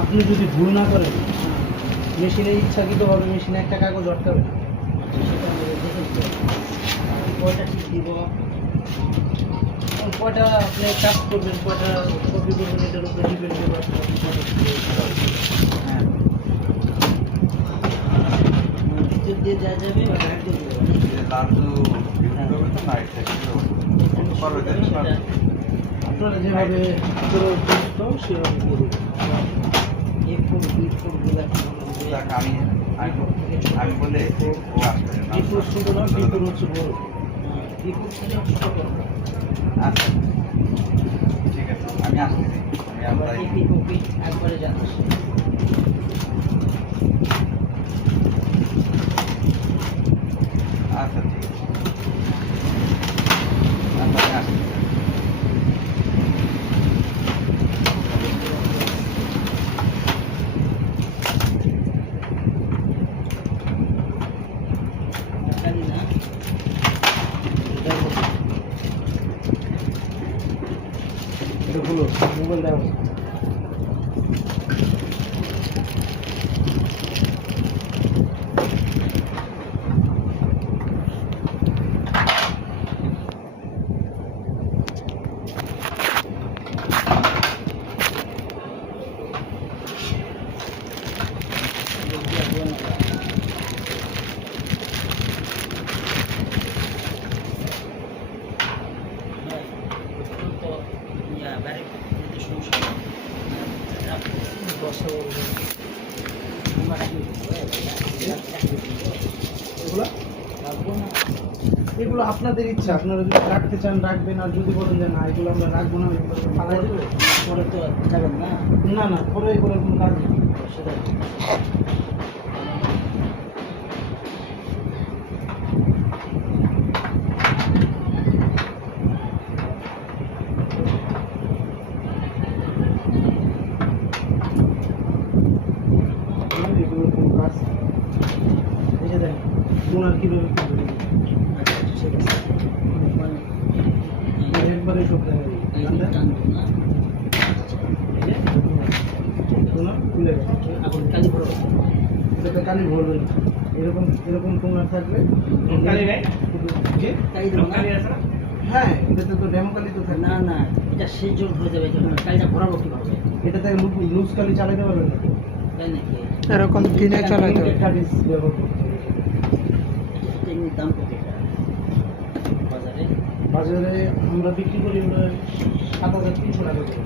আপনি যদি ভুল না করেন মেশিনে ইচ্ছাকৃতভাবে মেশিনে একটা কাগজ আটকাবে না। সেটা আমি দেখে নিতে হবে। কয়টা ঠিক দিব? কয়টা আপনি কাজ করবেন, কয়টা কপি করবেন, এটার উপরে ডিপেন্ড করবে আপনার কয়টা ঠিক হবে। হ্যাঁ, ভিতর দিয়ে যা যাবে বা বাইরে দিয়ে দেবো। সেটা আপনারা যেভাবে সুস্থ সেভাবে করবেন। A4 B4 গুলা কি বলবো? আমি বলে ও আসবে না। বিপুর ছোট না, বিপুর হচ্ছে বড়। B4 থেকে ছোট করবো। আচ্ছা ঠিক আছে, আমি আসতেছি। আমি আবার আপনার এপি কপি একবারে জানাস। আচ্ছা ঠিক আছে, আচ্ছা আমি আসতেছি। জানি না। এটা হলো মোবাইল দেওয়া। এগুলো এগুলো আপনাদের ইচ্ছা, আপনারা যদি রাখতে চান রাখবেন, আর যদি বলেন যে না এগুলো আমরা রাখবো না, এগুলো ফালাই দেবো, পরে তো যাবেন না। না না পরে এগুলোর কোনো কাজ নেই। সেটাই। এগুলোর কোনো কাজ নেই। এই যে দেখেন ওনার কীভাবে করবে, আচ্ছা, ঠিক আছে। একবারে সব দেখা এই যায়। টানবো না। এই যে ওনার খুলে গেছে। এখন কালি ভরো। এটাতে কালি ভরবে না, এরকম এরকম টোনার থাকবে। কালি নেই? জি? কালি দেবো না। হ্যাঁ, এটাতে তো ডেমো কালি তো থাকে। না না, এটা সেই জোর হয়ে যাবে যখন কালিটা ভরাবো কিভাবে? এটাতে লুজ কালি চালাতে পারবেন না তো। তাই নাকি? এরকম কিনে চালাতে হবে। কালিজ ব্যবহার করতে হবে। এটা এমনি দাম কত এটা বাজারে? বাজারে আমরা বিক্রি করি 7,300 টাকা করে।